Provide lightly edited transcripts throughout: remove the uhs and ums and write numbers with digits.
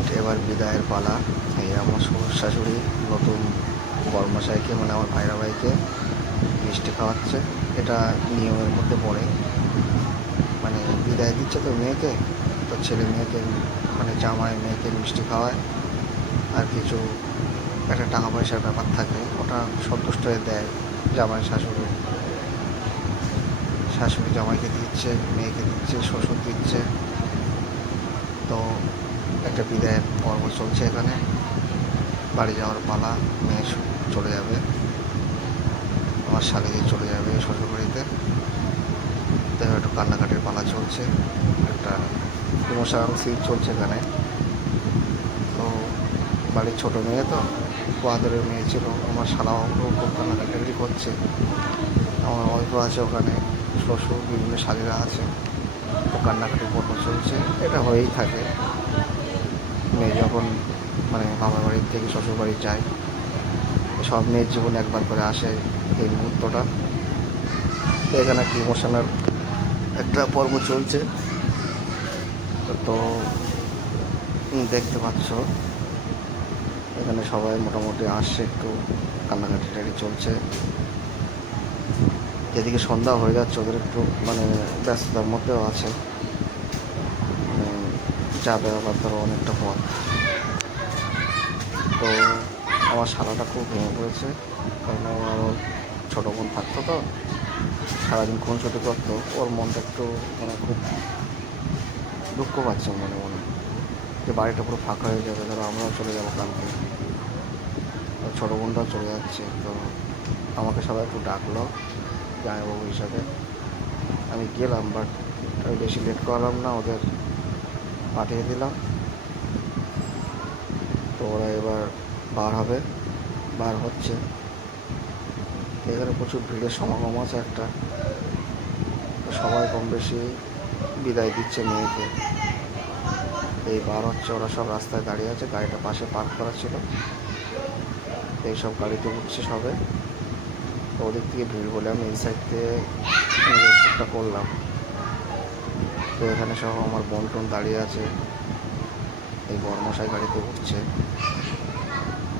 Friend, এবার বিদায়ের পালা। এই আমার শ্বশুর শাশুড়ি নতুন বরমশাইকে, মানে আমার ভাইরা ভাইকে মিষ্টি খাওয়াচ্ছে। এটা নিয়মের মধ্যে পড়ে, মানে বিদায় দিচ্ছে তো মেয়েকে, তো ছেলে মেয়েকে, মানে জামাই মেয়েকে মিষ্টি খাওয়ায়। আর কিছু একটা টাকা পয়সার ব্যাপার থাকে, ওটা সন্তুষ্ট হয়ে দেয়। জামাই শাশুড়ি, শাশুড়ি জামাইকে দিচ্ছে, মেয়েকে দিচ্ছে, শ্বশুর দিচ্ছে। তো একটা বিদায়ের পর্ব চলছে এখানে। বাড়ি যাওয়ার পালা। মেয়ে চলে যাবে, আমার শালিকে চলে যাবে শ্বশুরবাড়িতে। তো একটু কান্নাকাটির পালা চলছে, একটা ইমোশনাল সিন চলছে এখানে। তো বাড়ির ছোটো মেয়ে তো, খুব আদরের মেয়ে ছিল। আমার শালাও খুব কান্নাকাটি করছে। আমার অল্প আছে ওখানে, শ্বশুর, বিভিন্ন শালীরা আছে। তো কান্নাকাটির পর্ব চলছে, এটা হয়েই থাকে। মেয়ে যখন মানে বাবার বাড়ির থেকে শ্বশুর বাড়ি যায়, সব মেয়ের জীবনে একবার করে আসে এই মুহূর্তটা। তো এখানে একটা ইমোশনাল একটা পর্ব চলছে। তো দেখতে পাচ্ছ এখানে সবাই মোটামুটি আসছে, একটু কান্নাকাটি টাটি চলছে। যেদিকে সন্ধ্যা হয়ে যাচ্ছে, ওদের একটু মানে ব্যস্ততার মধ্যেও আছে, মানে যাবে আবার ধরো অনেকটা পথ। তো আমার শালাটা খুব ভেঙে পড়েছে, কারণ আমার ছোটো বোন থাকতো তো, সারাদিন খুনসুটি করতো। ওর মনটা একটু মানে খুব দুঃখ পাচ্ছে মনে মনে, যে বাড়িটা পুরো ফাঁকা হয়ে যাবে, ধরো আমরাও চলে যাবো কালকে, ছোটো বোনটাও চলে যাচ্ছে। তো আমাকে সবাই একটু ডাকলো জামাইবাবু হিসাবে। আমি গেলাম, বাট আমি বেশি লেট করলাম না, ওদের পাঠিয়ে দিলাম। তো ওরা এবার বার হবে, বার হচ্ছে। এখানে প্রচুর ভিড়ের সমাগম আছে একটা, সবাই কম বেশি বিদায় দিচ্ছে মেয়েকে। এই বার হচ্ছে, ওরা সব রাস্তায় দাঁড়িয়ে আছে, গাড়িটা পাশে পার্ক করা ছিল, এইসব গাড়িতে উঠছে সবে। তো ওদিক থেকে ভিড় বলে আমি এই সাইড থেকে শ্যুটটা করলাম। তো এখানে সব আমার বোন টোন দাঁড়িয়ে আছে, এই বরমশাই গাড়িতে উঠছে।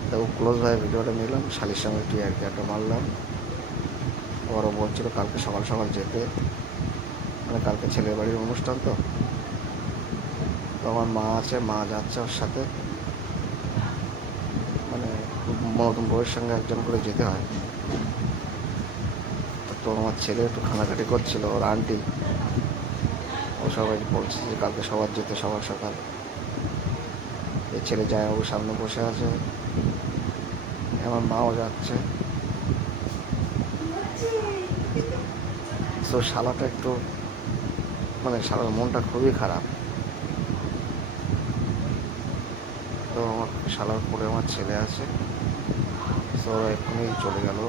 তো ক্লোজভাবে ভিডিওটা নিলাম, শালির সঙ্গে একটু আর কি একটা মারলাম। ওরাও বলছিল কালকে সকাল সকাল যেতে, মানে কালকে ছেলের বাড়ির অনুষ্ঠান তো। তো আমার মা আছে, মা যাচ্ছে ওর সাথে, মানে নতুন বউয়ের সঙ্গে একজন করে যেতে হয়। তো আমার ছেলে একটু খানাকাটি করছিল, ওর আন্টি, ও সবাই বলছে যে কালকে সবার যেতে সকাল সকাল। এই ছেলে যায়, ও সামনে বসে আছে, আমার মাও যাচ্ছে। তো শালাটা একটু মানে শালার মনটা খুবই খারাপ। তো আমার শালার পরে আমার ছেলে আছে, তো এক্ষুনি চলে গেল।